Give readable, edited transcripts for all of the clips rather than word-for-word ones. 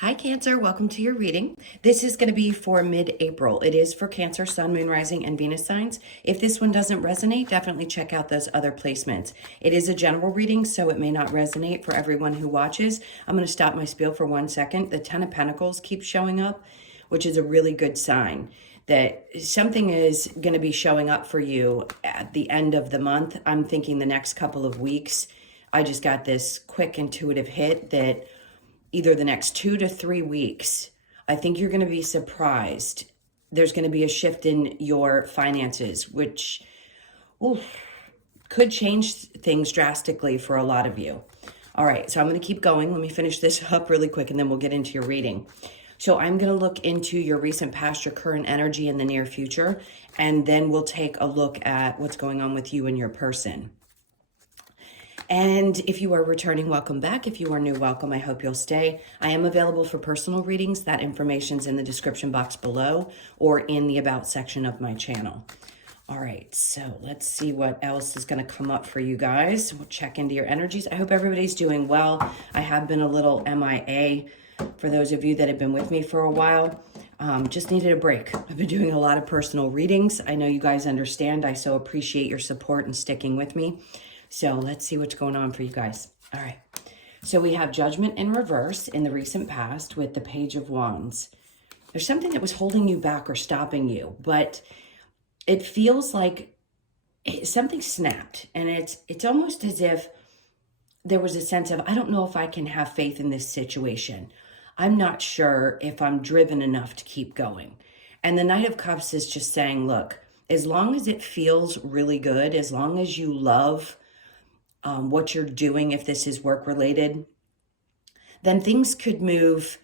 Hi, Cancer. Welcome to your reading. This is going to be for mid-April. It is for Cancer, Sun, Moon, Rising, and Venus signs. If this one doesn't resonate, definitely check out those other placements. It is a general reading, so it may not resonate for everyone who watches. I'm going to stop my spiel for 1 second. The Ten of Pentacles keeps showing up, which is a really good sign that something is going to be showing up for you at the end of the month. I'm thinking the next couple of weeks. I just got this quick intuitive hit that either the next 2 to 3 weeks, I think you're going to be surprised. There's going to be a shift in your finances, which could change things drastically for a lot of you. All right, so I'm going to keep going. Let me finish this up really quick, and then we'll get into your reading. So I'm going to look into your recent past, your current energy in the near future, and then we'll take a look at what's going on with you and your person. And if you are returning, welcome back. If you are new, welcome. I hope you'll stay. I am available for personal readings. That information's in the description box below or in the About section of my channel. All right, so let's see what else is going to come up for you guys. We'll check into your energies. I hope everybody's doing well. I have been a little MIA for those of you that have been with me for a while. Just needed a break. I've been doing a lot of personal readings. I know you guys understand. I so appreciate your support and sticking with me. So let's see what's going on for you guys. All right. So we have Judgment in reverse in the recent past with the Page of Wands. There's something that was holding you back or stopping you, but it feels like something snapped. And it's almost as if there was a sense of, I don't know if I can have faith in this situation. I'm not sure if I'm driven enough to keep going. And the Knight of Cups is just saying, look, as long as it feels really good, as long as you love what you're doing, if this is work related, then things could move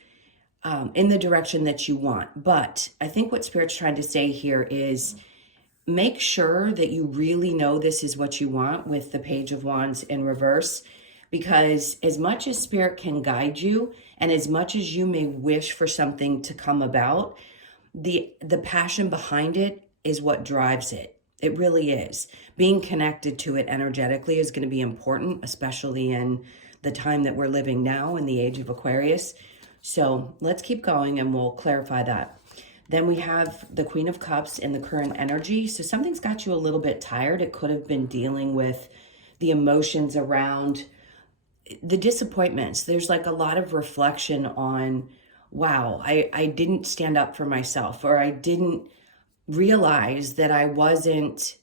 in the direction that you want. But I think what Spirit's trying to say here is make sure that you really know this is what you want with the Page of Wands in reverse, because as much as Spirit can guide you and as much as you may wish for something to come about, the passion behind it is what drives it. It really is. Being connected to it energetically is going to be important, especially in the time that we're living now in the age of Aquarius. So let's keep going and we'll clarify that. Then we have the Queen of Cups in the current energy. So something's got you a little bit tired. It could have been dealing with the emotions around the disappointments. There's like a lot of reflection on, wow, I didn't stand up for myself, or I didn't realize that I wasn't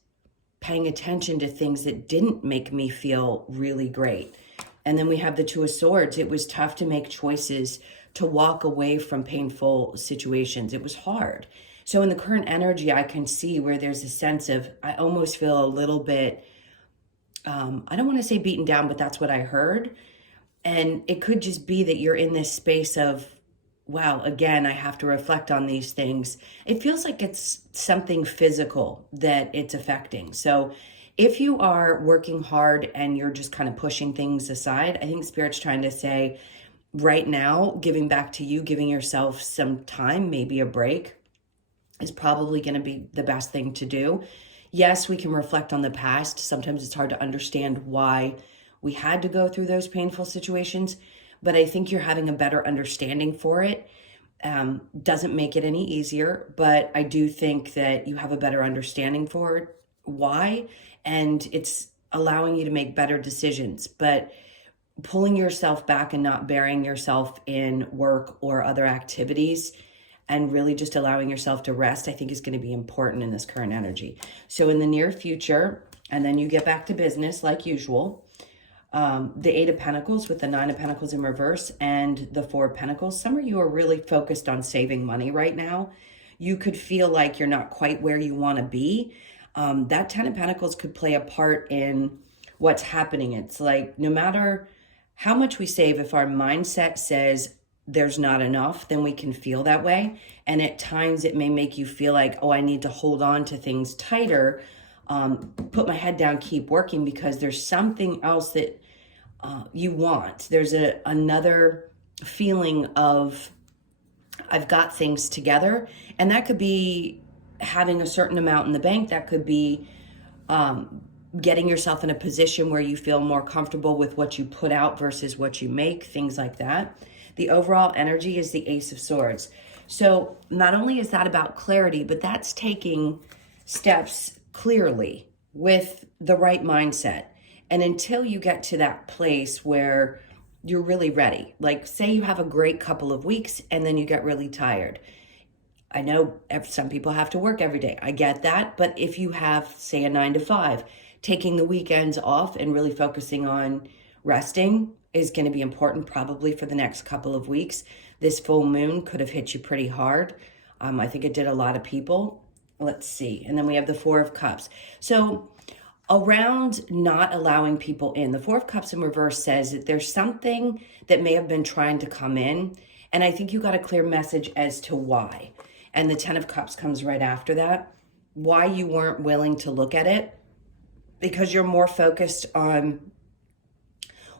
paying attention to things that didn't make me feel really great. And then we have the Two of Swords. It was tough to make choices to walk away from painful situations. It was hard. So in the current energy, I can see where there's a sense of, I almost feel a little bit, I don't want to say beaten down, but that's what I heard. And it could just be that you're in this space of, wow, again, I have to reflect on these things. It feels like it's something physical that it's affecting. So if you are working hard and you're just kind of pushing things aside, I think Spirit's trying to say right now, giving back to you, giving yourself some time, maybe a break, is probably going to be the best thing to do. Yes, we can reflect on the past. Sometimes it's hard to understand why we had to go through those painful situations, but I think you're having a better understanding for it. Doesn't make it any easier, but I do think that you have a better understanding for it, why, and it's allowing you to make better decisions. But pulling yourself back and not burying yourself in work or other activities and really just allowing yourself to rest, I think is going to be important in this current energy. So in the near future, and then you get back to business like usual, the Eight of Pentacles with the Nine of Pentacles in reverse and the Four of Pentacles. Some of you are really focused on saving money right now. You could feel like you're not quite where you want to be. That Ten of Pentacles could play a part in what's happening. It's like no matter how much we save, if our mindset says there's not enough, then we can feel that way. And at times it may make you feel like, oh, I need to hold on to things tighter, put my head down, keep working, because there's something else that you want. There's another feeling of, I've got things together. And that could be having a certain amount in the bank. That could be getting yourself in a position where you feel more comfortable with what you put out versus what you make, things like that. The overall energy is the Ace of Swords. So not only is that about clarity, but that's taking steps clearly with the right mindset. And until you get to that place where you're really ready, like say you have a great couple of weeks and then you get really tired. I know some people have to work every day. I get that. But if you have, say, a 9 to 5, taking the weekends off and really focusing on resting is going to be important probably for the next couple of weeks. This full moon could have hit you pretty hard. I think it did a lot of people. Let's see. And then we have the Four of Cups. So around not allowing people in, the Four of Cups in reverse says that there's something that may have been trying to come in. And I think you got a clear message as to why. And the Ten of Cups comes right after that. Why you weren't willing to look at it. Because you're more focused on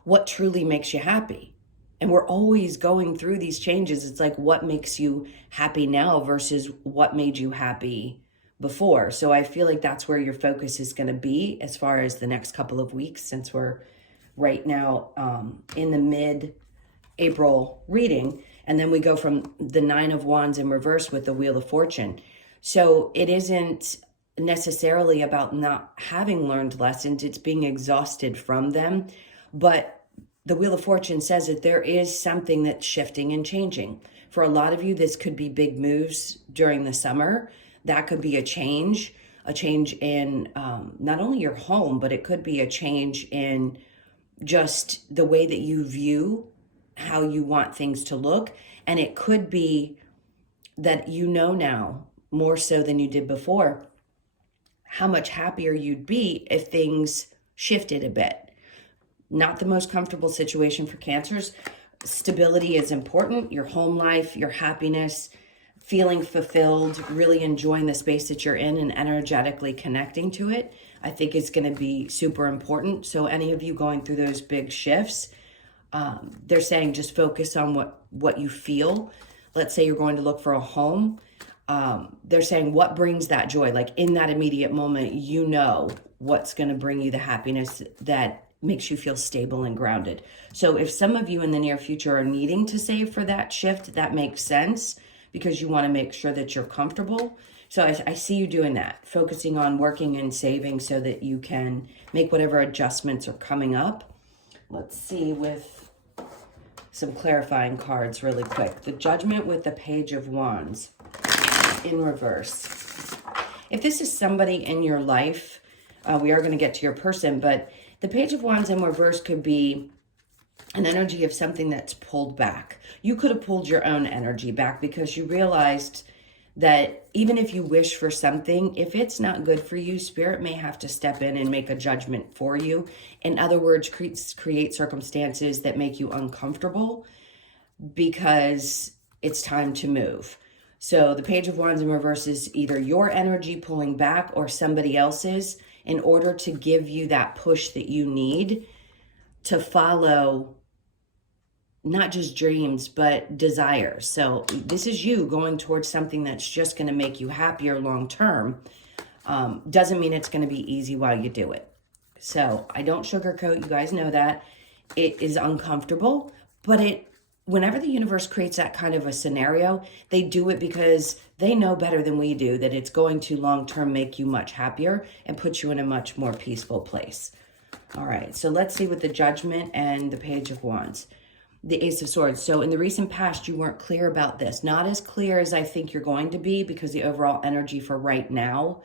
what truly makes you happy. And we're always going through these changes. It's like what makes you happy now versus what made you happy before. So I feel like that's where your focus is going to be as far as the next couple of weeks, since we're right now in the mid-April reading. And then we go from the Nine of Wands in reverse with the Wheel of Fortune. So it isn't necessarily about not having learned lessons. It's being exhausted from them. But the Wheel of Fortune says that there is something that's shifting and changing. For a lot of you, this could be big moves during the summer. That could be a change in not only your home, but it could be a change in just the way that you view how you want things to look. And it could be that you know now, more so than you did before, how much happier you'd be if things shifted a bit. Not the most comfortable situation for Cancers. Stability is important. Your home life, your happiness, feeling fulfilled, really enjoying the space that you're in and energetically connecting to it, I think is going to be super important. So any of you going through those big shifts, they're saying just focus on what you feel. Let's say you're going to look for a home. They're saying what brings that joy? Like in that immediate moment, you know what's going to bring you the happiness that makes you feel stable and grounded. So if some of you in the near future are needing to save for that shift, that makes sense because you want to make sure that you're comfortable. So I see you doing that, focusing on working and saving so that you can make whatever adjustments are coming up. Let's see with some clarifying cards really quick. The Judgment with the Page of Wands in reverse. If this is somebody in your life, we are going to get to your person, but the Page of Wands in reverse could be an energy of something that's pulled back. You could have pulled your own energy back because you realized that even if you wish for something, if it's not good for you, Spirit may have to step in and make a judgment for you. In other words, create circumstances that make you uncomfortable because it's time to move. So the Page of Wands in reverse is either your energy pulling back or somebody else's in order to give you that push that you need to follow not just dreams, but desires. So this is you going towards something that's just going to make you happier long term. Doesn't mean it's going to be easy while you do it. So I don't sugarcoat. You guys know that. It is uncomfortable, but whenever the universe creates that kind of a scenario, they do it because they know better than we do that it's going to long term make you much happier and put you in a much more peaceful place. All right, so let's see with the Judgment and the Page of Wands. The Ace of Swords. So in the recent past, you weren't clear about this. Not as clear as I think you're going to be because the overall energy for right now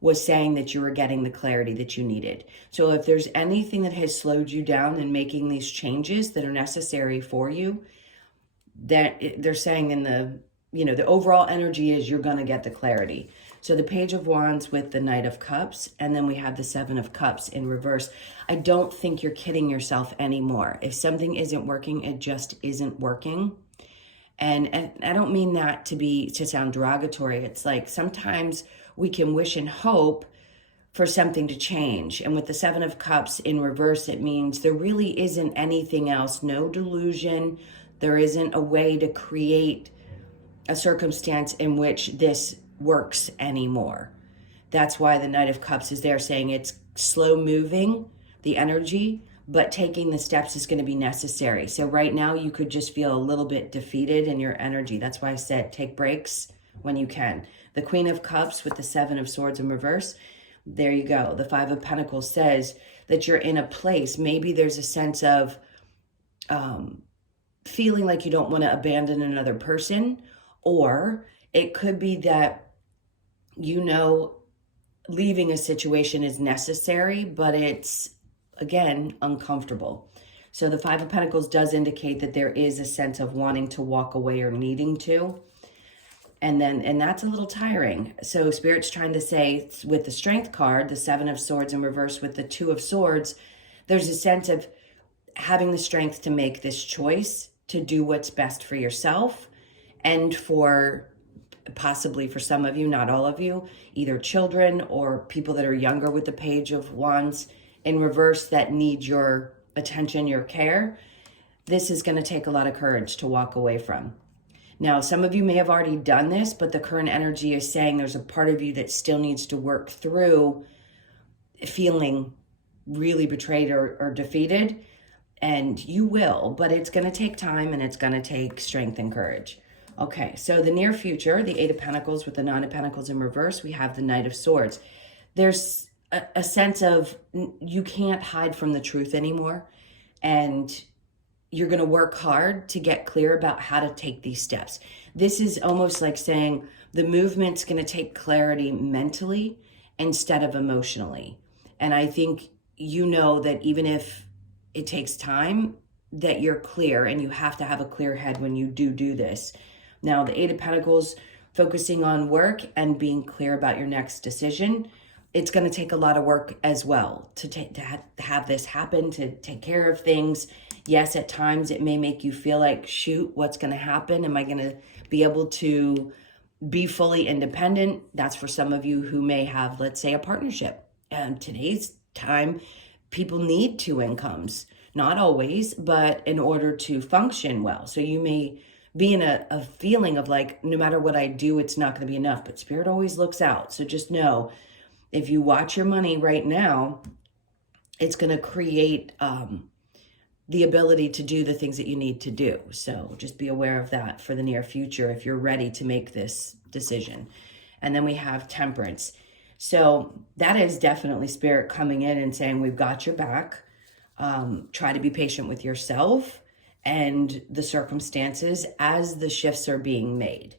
was saying that you were getting the clarity that you needed. So if there's anything that has slowed you down in making these changes that are necessary for you, that they're saying in the overall energy is you're going to get the clarity. So the Page of Wands with the Knight of Cups, and then we have the Seven of Cups in reverse. I don't think you're kidding yourself anymore. If something isn't working, it just isn't working. And I don't mean that to sound derogatory. It's like sometimes we can wish and hope for something to change. And with the Seven of Cups in reverse, it means there really isn't anything else, no delusion. There isn't a way to create a circumstance in which this works anymore. That's why the Knight of Cups is there saying it's slow moving, the energy, but taking the steps is going to be necessary. So right now you could just feel a little bit defeated in your energy. That's why I said take breaks when you can. The Queen of Cups with the Seven of Swords in reverse. There you go. The Five of Pentacles says that you're in a place. Maybe there's a sense of feeling like you don't want to abandon another person, or it could be that, you know, leaving a situation is necessary, but it's, again, uncomfortable. So the Five of Pentacles does indicate that there is a sense of wanting to walk away or needing to. And that's a little tiring. So Spirit's trying to say with the Strength card, the Seven of Swords in reverse with the Two of Swords, there's a sense of having the strength to make this choice, to do what's best for yourself and for possibly for some of you, not all of you, either children or people that are younger with the Page of Wands in reverse that need your attention, your care. This is going to take a lot of courage to walk away from. Now, some of you may have already done this, but the current energy is saying there's a part of you that still needs to work through feeling really betrayed or defeated. And you will, but it's going to take time and it's going to take strength and courage. Okay, so the near future, the Eight of Pentacles with the Nine of Pentacles in reverse, we have the Knight of Swords. There's a sense of you can't hide from the truth anymore. And you're going to work hard to get clear about how to take these steps. This is almost like saying the movement's going to take clarity mentally instead of emotionally. And I think you know that even if it takes time, that you're clear, and you have to have a clear head when you do this. Now, the Eight of Pentacles, focusing on work and being clear about your next decision, it's going to take a lot of work as well to have this happen, to take care of things. Yes, at times it may make you feel like, shoot, what's going to happen? Am I going to be able to be fully independent? That's for some of you who may have, let's say, a partnership. And today's time, people need two incomes. Not always, but in order to function well. So you may be in a feeling of like, no matter what I do, it's not going to be enough. But Spirit always looks out. So just know, if you watch your money right now, it's going to create the ability to do the things that you need to do. So just be aware of that for the near future if you're ready to make this decision. And then we have Temperance. So that is definitely Spirit coming in and saying, we've got your back. Try to be patient with yourself and the circumstances as the shifts are being made.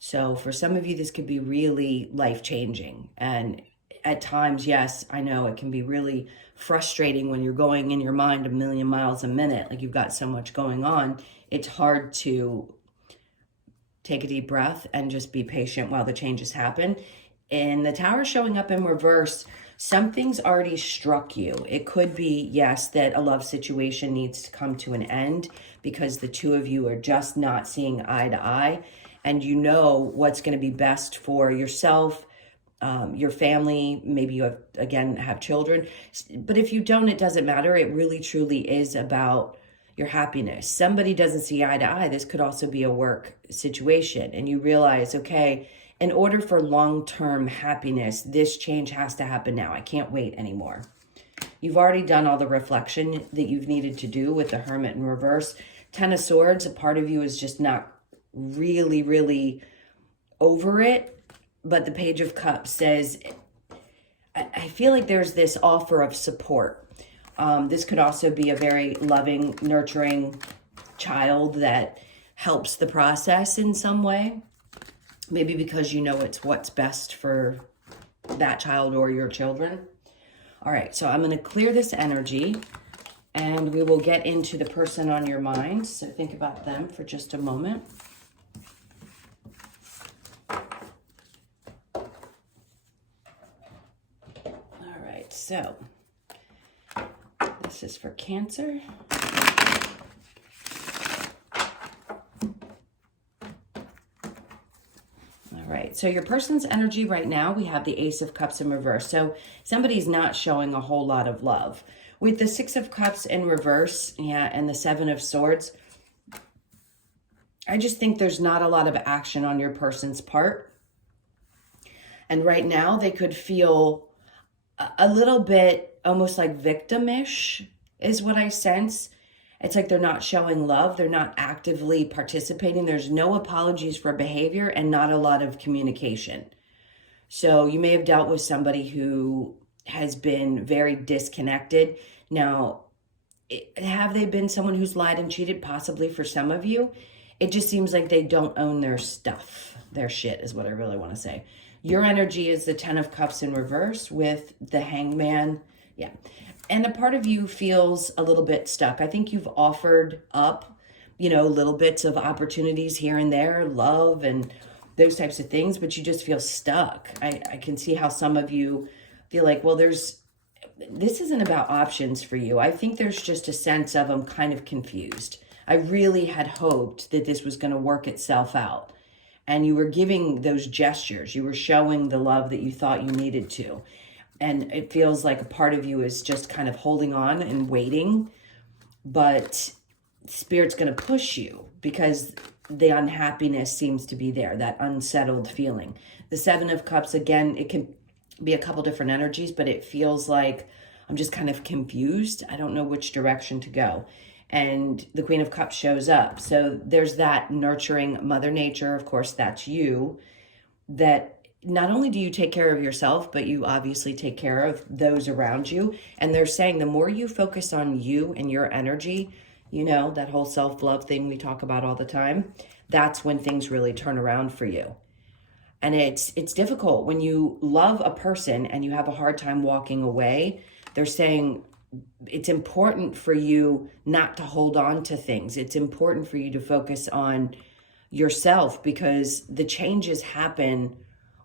So for some of you, this could be really life-changing. And at times, yes, I know it can be really frustrating when you're going in your mind a million miles a minute, like you've got so much going on. It's hard to take a deep breath and just be patient while the changes happen. And the Tower showing up in reverse, something's already struck you. It could be, yes, that a love situation needs to come to an end because the two of you are just not seeing eye to eye. And you know what's going to be best for yourself, your family. Maybe you have, again, have children. But if you don't, it doesn't matter. It really, truly is about your happiness. Somebody doesn't see eye to eye. This could also be a work situation. And you realize, okay, in order for long-term happiness, this change has to happen now. I can't wait anymore. You've already done all the reflection that you've needed to do with the Hermit in reverse. Ten of Swords, a part of you is just not really, really over it. But the Page of Cups says, I feel like there's this offer of support. This could also be a very loving, nurturing child that helps the process in some way. Maybe because you know it's what's best for that child or your children. All right, so I'm going to clear this energy and we will get into the person on your mind. So think about them for just a moment. All right, so this is for Cancer. Right. So your person's energy right now, we have the Ace of Cups in reverse. So somebody's not showing a whole lot of love. With the Six of Cups in reverse, and the Seven of Swords, I just think there's not a lot of action on your person's part. And right now they could feel a little bit almost like victimish is what I sense. It's like they're not showing love. They're not actively participating. There's no apologies for behavior and not a lot of communication. So you may have dealt with somebody who has been very disconnected. Now, have they been someone who's lied and cheated? Possibly for some of you. It just seems like they don't own their stuff. Their shit is what I really want to say. Your energy is the 10 of Cups in reverse with the Hangman. Yeah. And a part of you feels a little bit stuck. I think you've offered up, little bits of opportunities here and there, love and those types of things, but you just feel stuck. I can see how some of you feel like, well, this isn't about options for you. I think there's just a sense of I'm kind of confused. I really had hoped that this was going to work itself out. And you were giving those gestures. You were showing the love that you thought you needed to. And it feels like a part of you is just kind of holding on and waiting. But Spirit's going to push you because the unhappiness seems to be there, that unsettled feeling. The 7 of Cups, again, it can be a couple different energies, but it feels like I'm just kind of confused. I don't know which direction to go. And the Queen of Cups shows up. So there's that nurturing Mother Nature, of course, that's you, that not only do you take care of yourself, but you obviously take care of those around you. And they're saying the more you focus on you and your energy, that whole self-love thing we talk about all the time, that's when things really turn around for you. And it's difficult when you love a person and you have a hard time walking away. They're saying it's important for you not to hold on to things. It's important for you to focus on yourself because the changes happen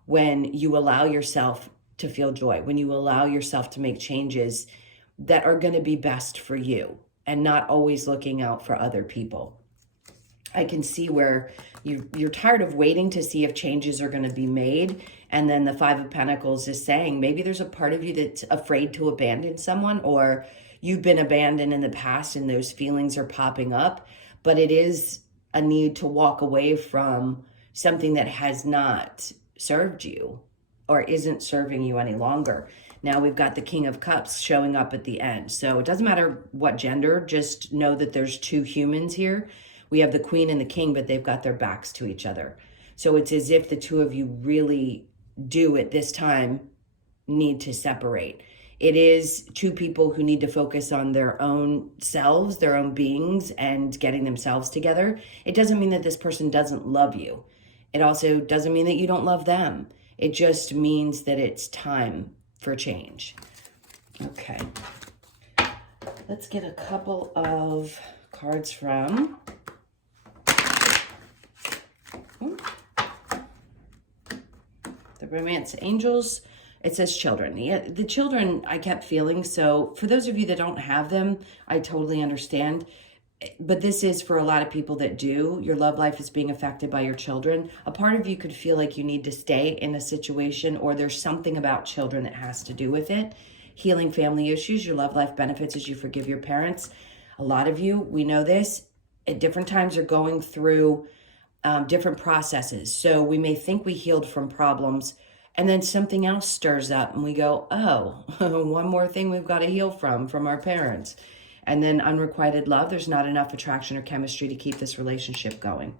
when you allow yourself to feel joy, when you allow yourself to make changes that are going to be best for you and not always looking out for other people. I can see where you're tired of waiting to see if changes are going to be made. And then the 5 of Pentacles is saying maybe there's a part of you that's afraid to abandon someone, or you've been abandoned in the past and those feelings are popping up. But it is a need to walk away from something that has not served you or isn't serving you any longer. Now we've got the King of Cups showing up at the end. So it doesn't matter what gender, just know that there's 2 humans here. We have the Queen and the King, but they've got their backs to each other. So it's as if the 2 of you really do at this time need to separate. It is 2 people who need to focus on their own selves, their own beings, and getting themselves together. It doesn't mean that this person doesn't love you. It also doesn't mean that you don't love them. It just means that it's time for change. Okay. Let's get a couple of cards from the Romance Angels. It says children. The children I kept feeling. So for those of you that don't have them, I totally understand. But this is for a lot of people that do. Your love life is being affected by your children. A part of you could feel like you need to stay in a situation, or there's something about children that has to do with it. Healing family issues, your love life benefits as you forgive your parents. A lot of you, we know this, at different times are going through different processes. So we may think we healed from problems, and then something else stirs up and we go, oh, one more thing we've got to heal from our parents. And then unrequited love, there's not enough attraction or chemistry to keep this relationship going.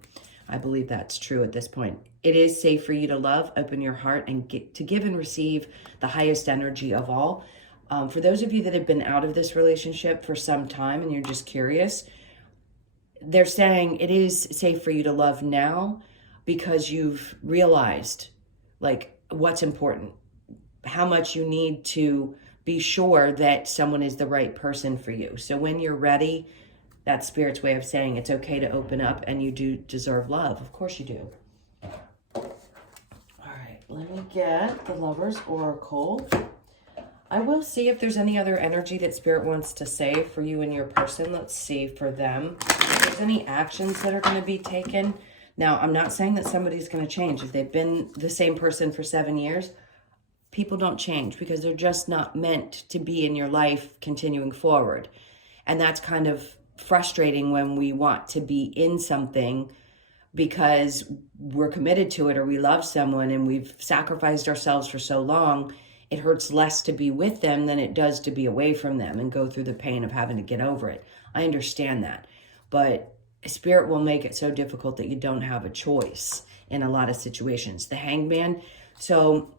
I believe that's true at this point. It is safe for you to love, open your heart, and to give and receive the highest energy of all. For those of you that have been out of this relationship for some time and you're just curious, they're saying it is safe for you to love now because you've realized like what's important, how much you need to be sure that someone is the right person for you. So when you're ready, that's Spirit's way of saying it's okay to open up and you do deserve love. Of course you do. All right, let me get the Lover's Oracle. I will see if there's any other energy that Spirit wants to say for you and your person. Let's see for them. If there's any actions that are going to be taken. Now, I'm not saying that somebody's going to change. If they've been the same person for 7 years, people don't change because they're just not meant to be in your life continuing forward. And that's kind of frustrating when we want to be in something because we're committed to it or we love someone and we've sacrificed ourselves for so long. it hurts less to be with them than it does to be away from them and go through the pain of having to get over it. I understand that. But Spirit will make it so difficult that you don't have a choice in a lot of situations. The Hangman, so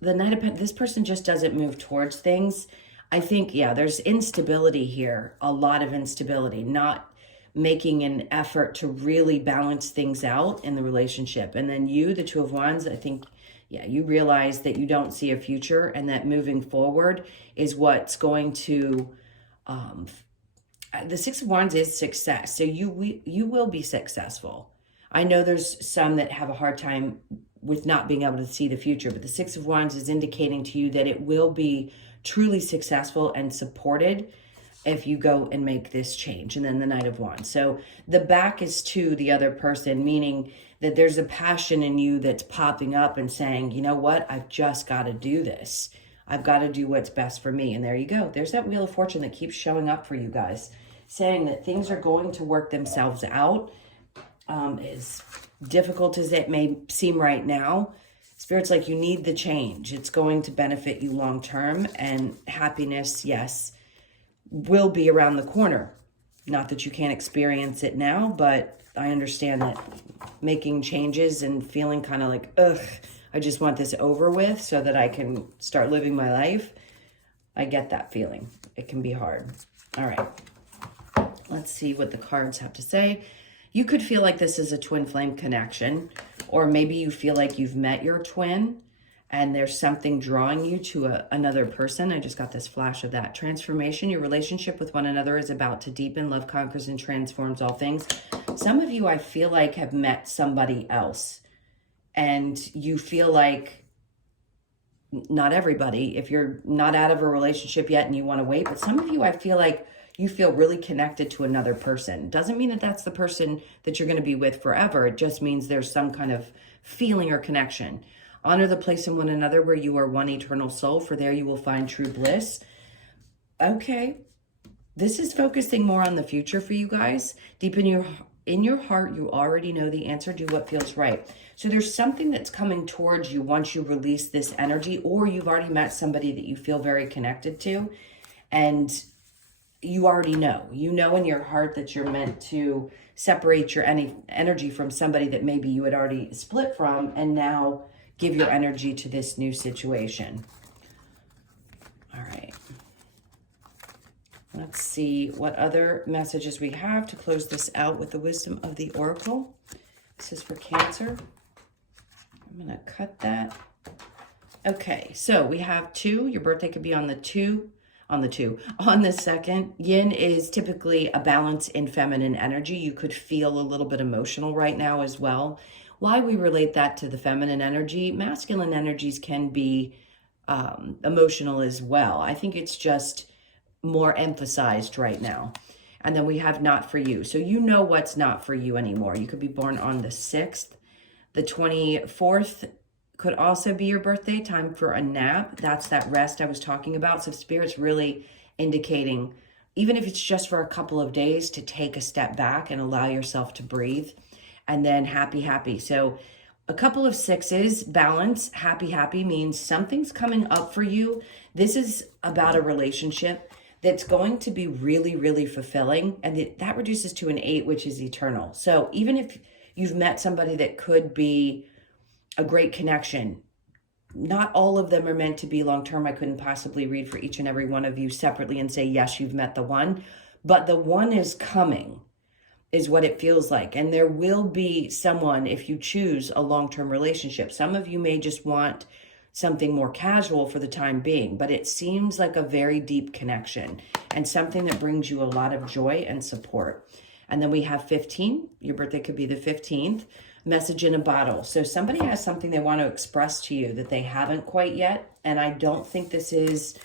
the Knight of Pentacles, this person just doesn't move towards things. I think, yeah, there's instability here, a lot of instability, not making an effort to really balance things out in the relationship. And then you, the Two of Wands, I think, yeah, you realize that you don't see a future and that moving forward is what's going to, the Six of Wands is success. So you will be successful. I know there's some that have a hard time with not being able to see the future, but the Six of Wands is indicating to you that it will be truly successful and supported if you go and make this change. And then the Knight of Wands. So the back is to the other person, meaning that there's a passion in you that's popping up and saying, you know what, I've just got to do this. I've got to do what's best for me. And there you go. There's that Wheel of Fortune that keeps showing up for you guys, saying that things are going to work themselves out. As difficult as it may seem right now, Spirit's like, you need the change. It's going to benefit you long term, and happiness, yes, will be around the corner. Not that you can't experience it now, but I understand that making changes and feeling kind of like, ugh, I just want this over with so that I can start living my life. I get that feeling. It can be hard. All right. Let's see what the cards have to say. You could feel like this is a twin flame connection, or maybe you feel like you've met your twin and there's something drawing you to another person. I just got this flash of that. Transformation. Your relationship with one another is about to deepen. Love conquers and transforms all things. Some of you, I feel like, have met somebody else, and you feel like, not everybody, if you're not out of a relationship yet and you want to wait, but some of you, I feel like you feel really connected to another person. Doesn't mean that that's the person that you're going to be with forever. It just means there's some kind of feeling or connection. Honor the place in one another where you are one eternal soul, for there you will find true bliss. Okay. This is focusing more on the future for you guys. Deep in your heart, you already know the answer. Do what feels right. So there's something that's coming towards you once you release this energy, or you've already met somebody that you feel very connected to, and you already know. You know in your heart that you're meant to separate your energy from somebody that maybe you had already split from, and now give your energy to this new situation. All right. Let's see what other messages we have to close this out with the wisdom of the Oracle. This is for Cancer. I'm going to cut that. Okay, so we have 2. Your birthday could be on the 2. On the 2nd. Yin is typically a balance in feminine energy. You could feel a little bit emotional right now as well. Why we relate that to the feminine energy, masculine energies can be emotional as well. I think it's just more emphasized right now. And then we have not for you. So you know what's not for you anymore. You could be born on the 6th. The 24th could also be your birthday. Time for a nap. That's that rest I was talking about. So Spirit's really indicating, even if it's just for a couple of days, to take a step back and allow yourself to breathe. And then happy. So a couple of 6s, balance, happy means something's coming up for you. This is about a relationship that's going to be really, really fulfilling. And that reduces to an 8, which is eternal. So even if you've met somebody that could be a great connection, not all of them are meant to be long-term. I couldn't possibly read for each and every one of you separately and say, yes, you've met the one, but the one is coming, is what it feels like. And there will be someone, if you choose a long-term relationship. Some of you may just want something more casual for the time being, but it seems like a very deep connection and something that brings you a lot of joy and support. And then we have 15. Your birthday could be the 15th. Message in a bottle. So somebody has something they want to express to you that they haven't quite yet. And I don't think this is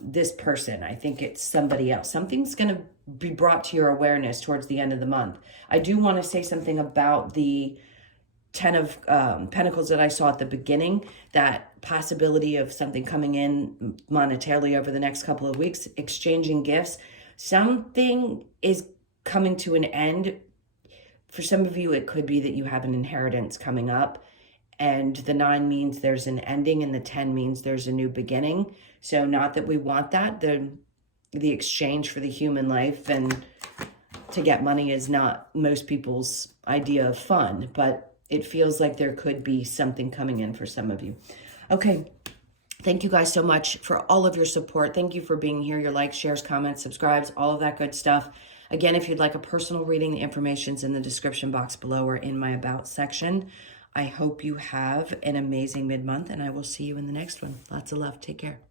this person. I think it's somebody else. Something's going to be brought to your awareness towards the end of the month. I do want to say something about the 10 of Pentacles that I saw at the beginning, that possibility of something coming in monetarily over the next couple of weeks, exchanging gifts. Something is coming to an end. For some of you, it could be that you have an inheritance coming up, And the 9 means there's an ending, and the 10 means there's a new beginning. So not that we want that. The exchange for the human life and to get money is not most people's idea of fun, but it feels like there could be something coming in for some of you. Okay. Thank you guys so much for all of your support. Thank you for being here, your likes, shares, comments, subscribes, all of that good stuff. Again, if you'd like a personal reading, the information's in the description box below or in my About section. I hope you have an amazing mid-month, and I will see you in the next one. Lots of love. Take care.